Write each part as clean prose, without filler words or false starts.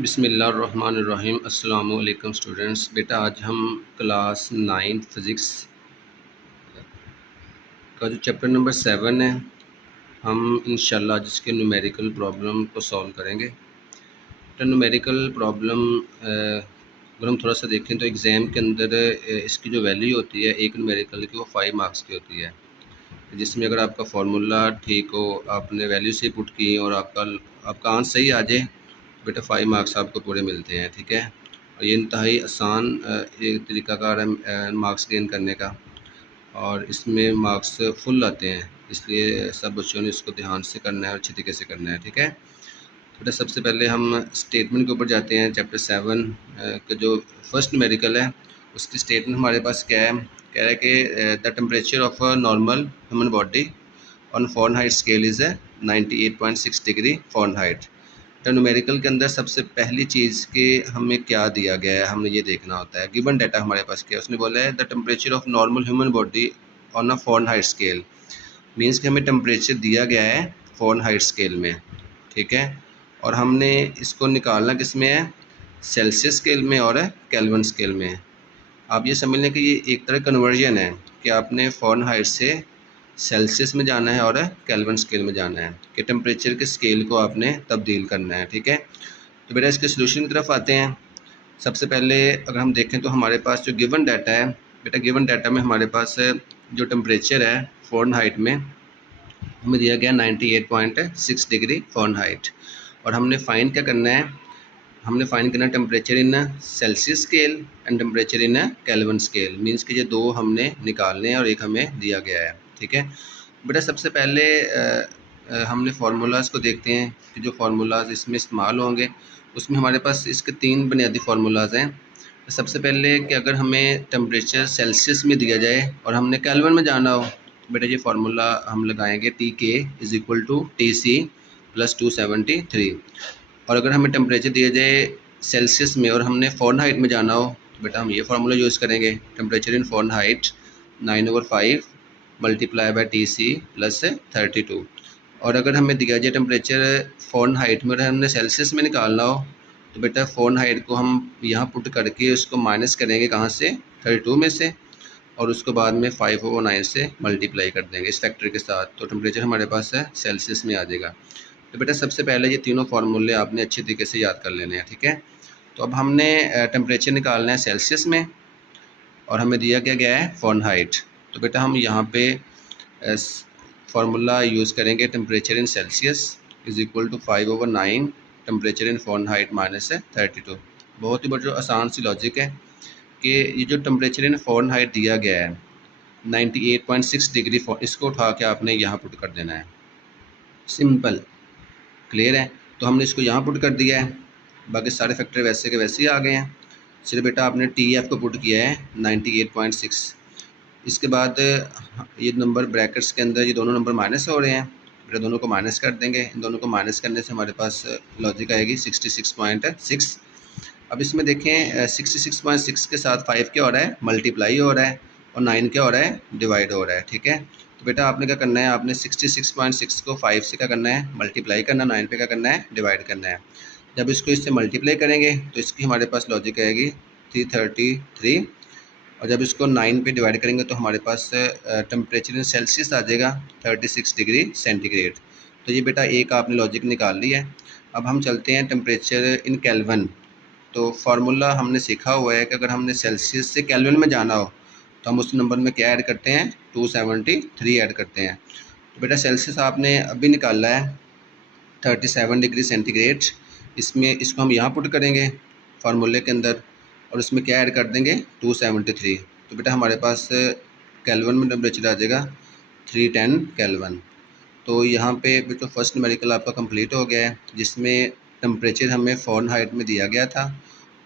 बिस्मिल्लाहिर्रहमानिर्रहीम। अस्सलामु अलैकुम स्टूडेंट्स। बेटा आज हम क्लास 9 फिज़िक्स का जो चैप्टर नंबर 7 है हम इंशाल्लाह जिसके न्यूमेरिकल प्रॉब्लम को सॉल्व करेंगे। तो न्यूमेरिकल प्रॉब्लम अगर हम थोड़ा सा देखें तो एग्ज़ाम के अंदर इसकी जो वैल्यू होती है एक न्यूमेरिकल की वो 5 मार्क्स की होती है, जिसमें अगर आपका फार्मूला ठीक हो, आपने वैल्यू से पुट की और आपका आंसर सही आ जाए बेटा 5 मार्क्स आपको पूरे मिलते हैं। ठीक है, और ये इंतहाई आसान एक तरीक़ाकार है मार्क्स गेन करने का, और इसमें मार्क्स फुल आते हैं, इसलिए सब बच्चों ने इसको ध्यान से करना है और अच्छी तरीके से करना है। ठीक है, बेटा सबसे पहले हम स्टेटमेंट के ऊपर जाते हैं। चैप्टर 7 का जो फर्स्ट न्यूमेरिकल है उसकी स्टेटमेंट हमारे पास क्या है, कह रहा है कि the temperature of a normal human body on Fahrenheit scale is 98.6 degree Fahrenheit. तो न्यूमेरिकल के अंदर सबसे पहली चीज़ कि हमें क्या दिया गया है, हमें ये देखना होता है। गिवन डाटा हमारे पास क्या है, उसने बोला है the temperature of normal human body on a Fahrenheit scale, means कि हमें टेम्परेचर दिया गया है फ़ारेनहाइट स्केल में। ठीक है, और हमने इसको निकालना किस में है, सेल्सियस स्केल में और केल्विन स्केल में। आप ये समझ लें कि ये एक तरह कन्वर्जन है कि आपने फ़ारेनहाइट से सेल्सियस में जाना है और केल्विन स्केल में जाना है, कि टेम्परेचर के स्केल को आपने तब्दील करना है। ठीक है, तो बेटा इसके सोल्यूशन की तरफ आते हैं। सबसे पहले अगर हम देखें तो हमारे पास जो गिवन डाटा है, बेटा गिवन डाटा में हमारे पास जो टेम्परेचर है फ़ारेनहाइट में हमें दिया गया 98.6 डिग्री फ़ारेनहाइट, और हमने फाइंड क्या करना है, हमने फाइंड करना temperature in Celsius scale and temperature in kelvin scale, means कि ये दो हमने निकालने हैं और एक हमें दिया गया है। ठीक है, बेटा सबसे पहले हमने फार्मूलाज़ को देखते हैं कि जो फार्मूलाज़ इसमें इस्तेमाल होंगे उसमें हमारे पास इसके 3 बुनियादी फार्मूलाज़ हैं। सबसे पहले कि अगर हमें टेम्परेचर सेल्सियस में दिया जाए और हमने केल्विन में जाना हो, बेटा ये फार्मूला हम लगाएंगे TK is equal to TC प्लस 273। और अगर हमें टेम्परेचर दिया जाए सेल्सियस में और हमने फ़ारेनहाइट में जाना हो तो बेटा हम ये फार्मूला यूज़ करेंगे, temperature in Fahrenheit 9/5 multiply by TC plus 32। और अगर हमें दिया जाए टेम्परेचर फ़ारेनहाइट में और हमने सेल्सियस में निकालना हो तो बेटा फ़ारेनहाइट को हम यहाँ पुट करके उसको माइनस करेंगे कहाँ से, 32 में से, और उसको बाद में 5/9 से मल्टीप्लाई कर देंगे इस फैक्टर के साथ, तो टेम्परेचर हमारे पास है सेल्सियस में आ जाएगा। तो बेटा सबसे पहले ये तीनों फार्मूले आपने अच्छी तरीके से याद कर लेने हैं। ठीक है, तो अब हमने टेम्परेचर निकालना है सेल्सियस में और हमें दिया क्या गया है फ़ारेनहाइट। तो बेटा हम यहाँ पे फार्मूला यूज़ करेंगे, temperature in Celsius is equal to 5/9 temperature in Fahrenheit minus 32। बहुत ही बड़ा आसान सी लॉजिक है कि ये जो टेम्परेचर इन फ़ारेनहाइट दिया गया है 98.6 डिग्री, इसको उठा के आपने यहाँ पुट कर देना है। सिंपल, क्लियर है। तो हमने इसको यहाँ पुट कर दिया है, बाकी सारे फैक्टर वैसे के वैसे ही आ गए हैं। सिर्फ बेटा आपने TF को पुट किया है 98.6। इसके बाद ये नंबर ब्रैकेट्स के अंदर ये दोनों नंबर माइनस हो रहे हैं, बेटा दोनों को माइनस कर देंगे। इन दोनों को माइनस करने से हमारे पास लॉजिक आएगी 66.6। अब इसमें देखें 66.6 के साथ 5 क्या हो रहा है, मल्टीप्लाई हो रहा है, और 9 क्या हो रहा है, डिवाइड हो रहा है। ठीक है, तो बेटा आपने क्या करना है, आपने 66.6 को 5 से क्या करना है, मल्टीप्लाई करना, 9 पे क्या करना है, डिवाइड करना है। जब इसको इससे मल्टीप्लाई करेंगे तो इसकी हमारे पास लॉजिक आएगी 333, और जब इसको 9 पे डिवाइड करेंगे तो हमारे पास टेम्परेचर इन सेल्सियस आ जाएगा 36 डिग्री सेंटीग्रेड। तो ये बेटा एक आपने लॉजिक निकाल लिया है। अब हम चलते हैं टेम्परेचर इन केल्विन। तो फार्मूला हमने सीखा हुआ है कि अगर हमने सेल्सियस से केल्विन में जाना हो तो हम उस नंबर में क्या ऐड करते हैं, 273 ऐड करते हैं। तो बेटा सेल्सियस आपने अभी निकाला है 37 डिग्री सेंटीग्रेड, इसमें इसको हम यहाँ पुट करेंगे फार्मूले के अंदर और इसमें क्या ऐड कर देंगे, 273। तो बेटा हमारे पास केल्विन में टेम्परेचर आ जाएगा 310 केल्विन। तो यहाँ पे जो फर्स्ट न्यूमेरिकल आपका कंप्लीट हो गया है, जिसमें टेम्परेचर हमें फ़ारेनहाइट में दिया गया था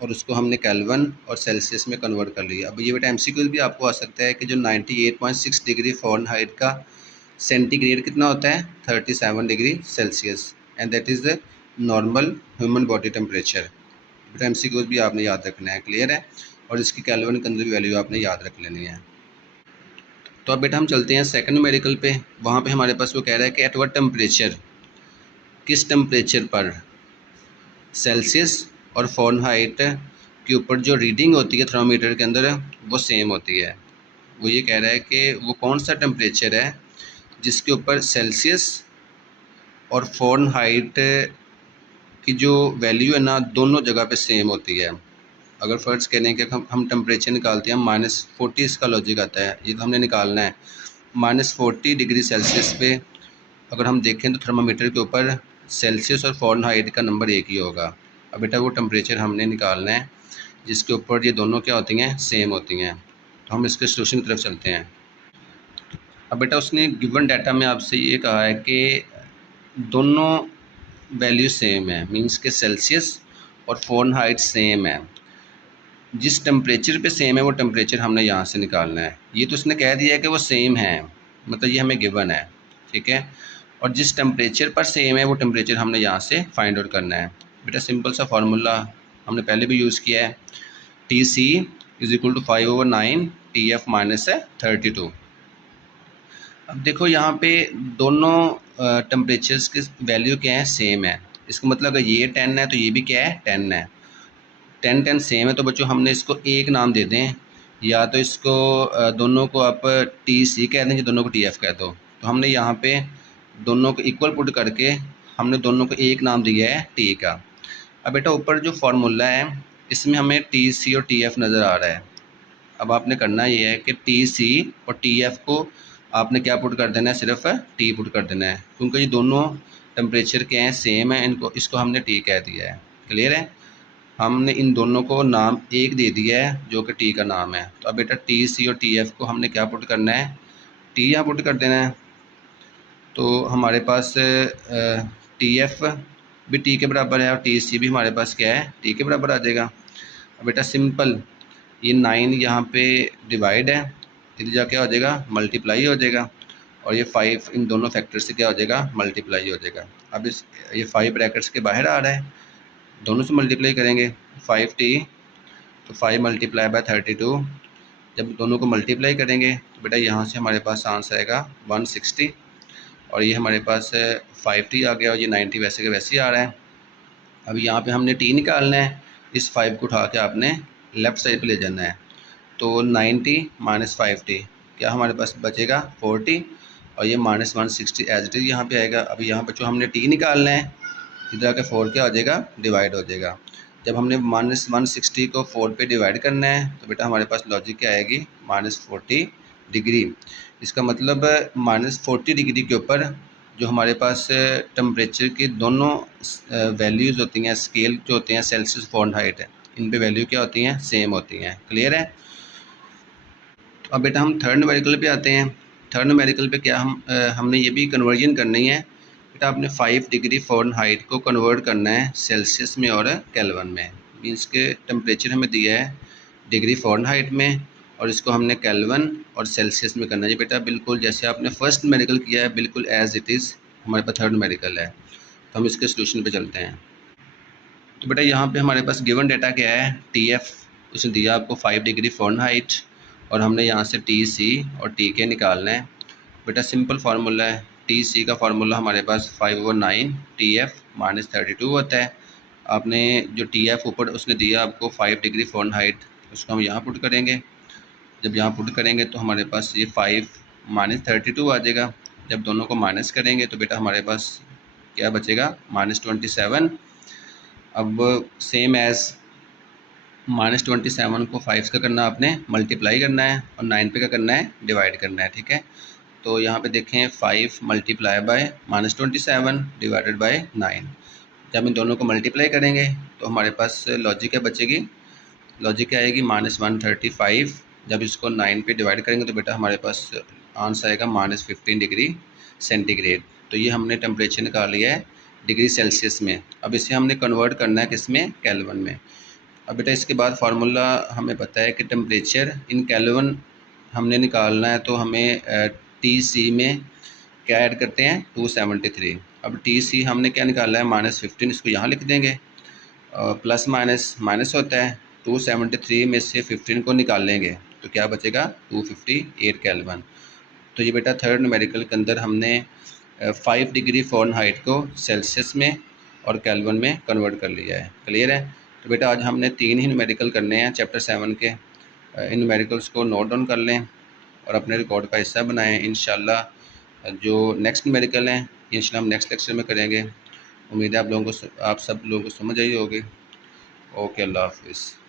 और उसको हमने केल्विन और सेल्सियस में कन्वर्ट कर लिया। अब ये बेटा MCQ भी आपको आ सकता है कि जो 98.6 डिग्री फ़ारेनहाइट का सेंटीग्रेड कितना होता है, 37 degree Celsius, and that is the normal human body temperature. बेटा MCQ भी आपने याद रखना है, क्लियर है, और इसकी केल्विन के अंदर वैल्यू आपने याद रख लेनी है। तो अब बेटा हम चलते हैं सेकंड न्यूमेरिकल पे। वहाँ पे हमारे पास वो कह रहा है कि एट व्हाट टेम्परेचर, किस टेम्परेचर पर सेल्सियस और फ़ारेनहाइट के ऊपर जो रीडिंग होती है थर्मामीटर के अंदर वो सेम होती है। वो ये कह रहा है कि वो कौन सा टेम्परेचर है जिसके ऊपर सेल्सियस और फ़ारेनहाइट की जो वैल्यू है ना दोनों जगह पे सेम होती है। अगर फ़र्ज़ करें कि हम टेम्परेचर निकालते हैं -40, इसका लॉजिक आता है, ये तो हमने निकालना है। -40 डिग्री सेल्सियस पे अगर हम देखें तो थर्मामीटर के ऊपर सेल्सियस और फ़ारेनहाइट का नंबर एक ही होगा। अब बेटा वो टेम्परेचर हमने निकालना है जिसके ऊपर ये दोनों क्या होती हैं, सेम होती हैं। तो हम इसके सॉल्यूशन की तरफ चलते हैं। अब बेटा उसने गिवन डाटा में आपसे ये कहा है कि दोनों वैल्यू सेम है, मींस के सेल्सियस और फ़ारेनहाइट सेम है। जिस टेम्परेचर पे सेम है वो टेम्परेचर हमने यहाँ से निकालना है। ये तो उसने कह दिया है कि वो सेम है, मतलब ये हमें गिवन है, ठीक है। और जिस टेम्परेचर पर सेम है वो टेम्परेचर हमने यहाँ से फाइंड आउट करना है। बेटा सिंपल सा फार्मूला हमने पहले भी यूज़ किया है, T C is equal to 5/9 T F minus है 32। अब देखो यहाँ पे दोनों टेम्परेचर्स की वैल्यू क्या है, सेम है। इसका मतलब अगर ये 10 है तो ये भी क्या है, 10 है। 10 सेम है तो बच्चों हमने इसको एक नाम दे दें, या तो इसको दोनों को आप टी सी कह दें, दोनों को टी एफ कह दो। तो हमने यहाँ पे दोनों को इक्वल पुट करके हमने दोनों को एक नाम दिया है टी का। अब बेटा ऊपर जो फार्मूला है इसमें हमें टी सी और टी एफ नज़र आ रहा है। अब आपने करना ये है कि टी सी और टी एफ को आपने क्या पुट कर देना है, सिर्फ टी पुट कर देना है, क्योंकि ये दोनों टेम्परेचर के हैं, सेम है, इनको इसको हमने टी कह दिया है। क्लियर है। हमने इन दोनों को नाम एक दे दिया है जो कि टी का नाम है। तो अब बेटा टी सी और टी एफ को हमने क्या पुट करना है, टी यहाँ पुट कर देना है। तो हमारे पास टी एफ भी टी के बराबर है और टी सी भी हमारे पास क्या है, टी के बराबर आ जाएगा। अब बेटा सिंपल, ये 9 यहाँ पे डिवाइड है, इधर जा क्या हो जाएगा, मल्टीप्लाई हो जाएगा, और ये 5 इन दोनों फैक्टर से क्या हो जाएगा, मल्टीप्लाई हो जाएगा। अब इस ये 5 ब्रैकेट्स के बाहर आ रहा है, दोनों से मल्टीप्लाई करेंगे, 5t तो 5 मल्टीप्लाई बाय 32। जब दोनों को मल्टीप्लाई करेंगे तो बेटा यहाँ से हमारे पास आंसर आएगा 160, और ये हमारे पास 5t आ गया, और ये 90 वैसे के वैसे ही आ रहा है। अब यहाँ पे हमने t निकालना है, इस 5 को उठा के आपने लेफ़्ट साइड पे ले जाना है। तो 90 माइनस 5t क्या हमारे पास बचेगा, 40, और ये -160 एज इट इज़ यहाँ पे आएगा। अभी यहाँ बच्चों हमने t निकालना है, इधर आके 4 क्या हो जाएगा, डिवाइड हो जाएगा। जब हमने -160 को 4 पे डिवाइड करना है तो बेटा हमारे पास लॉजिक क्या आएगी, -40 डिग्री। इसका मतलब -40 डिग्री के ऊपर जो हमारे पास टेम्परेचर की दोनों वैल्यूज़ होती हैं, स्केल जो होते हैं सेल्सियस फ़ारेनहाइट है, इन पे वैल्यू क्या होती हैं, सेम होती हैं। क्लियर है। तो अब बेटा हम थर्ड न्यूमेरिकल पे आते हैं। थर्ड न्यूमेरिकल पे क्या हमने ये भी कन्वर्जन करनी है बेटा। आपने 5 डिग्री फ़ारेनहाइट को कन्वर्ट करना है सेल्सियस में और केल्विन में। मींस के टेम्परेचर हमें दिया है डिग्री फ़ारेनहाइट में, और इसको हमने केल्विन और सेल्सियस में करना है। बेटा बिल्कुल जैसे आपने फर्स्ट न्यूमेरिकल किया है, बिल्कुल एज इट इज़ हमारे पास थर्ड न्यूमेरिकल है। तो हम इसके सोल्यूशन पे चलते हैं। तो बेटा यहाँ पे हमारे पास गिवन डेटा क्या है, टी एफ उसने दिया आपको 5 डिग्री फ़ारेनहाइट, और हमने यहाँ से टी सी और टी के निकालना है। बेटा सिंपल फार्मूला है, टी सी का फार्मूला हमारे पास 5/9 टी एफ माइनस 32 होता है। आपने जो टी एफ ऊपर उसने दिया आपको 5 डिग्री फ़ारेनहाइट, उसको हम यहाँ पुट करेंगे। जब यहाँ पुट करेंगे तो हमारे पास ये 5 माइनस 32 आ जाएगा। जब दोनों को माइनस करेंगे तो बेटा हमारे पास क्या बचेगा, -27। अब सेम एज़ -27 को 5 का करना आपने मल्टीप्लाई करना है, और 9 पे का करना है डिवाइड करना है, ठीक है। तो यहाँ पे देखें 5 मल्टीप्लाई बाय -27 डिवाइडेड बाय 9। जब इन दोनों को मल्टीप्लाई करेंगे तो हमारे पास लॉजिक क्या बचेगी, लॉजिक क्या आएगी, -135। जब इसको 9 पे डिवाइड करेंगे तो बेटा हमारे पास आंसर आएगा -15 डिग्री सेंटीग्रेड। तो ये हमने टेम्परेचर निकाल लिया है डिग्री सेल्सियस में। अब इसे हमने कन्वर्ट करना है किसमें, केल्विन में। अब बेटा इसके बाद फार्मूला हमें पता है कि टेम्परेचर इन केल्विन हमने निकालना है, तो हमें टी सी में क्या ऐड करते हैं, 273। अब टी सी हमने क्या निकाला है, -15, इसको यहाँ लिख देंगे, प्लस माइनस माइनस होता है, 273 में से 15 को निकाल लेंगे तो क्या बचेगा, 258 केल्विन। तो ये बेटा थर्ड न्यूमेरिकल के अंदर हमने 5 डिग्री फ़ारेनहाइट को सेल्सियस में और केल्विन में कन्वर्ट कर लिया है। क्लियर है। तो बेटा आज हमने 3 ही न्यूमेरिकल करने हैं चैप्टर 7 के। इन न्यूमेरिकल्स को नोट डाउन कर लें और अपने रिकॉर्ड का हिस्सा बनाएं। इंशाल्लाह जो नेक्स्ट न्यूमेरिकल हैं इंशाल्लाह हम नेक्स्ट लेक्चर में करेंगे। उम्मीद है आप सब लोगों को समझ आई होगी। ओके, अल्लाह हाफिज़।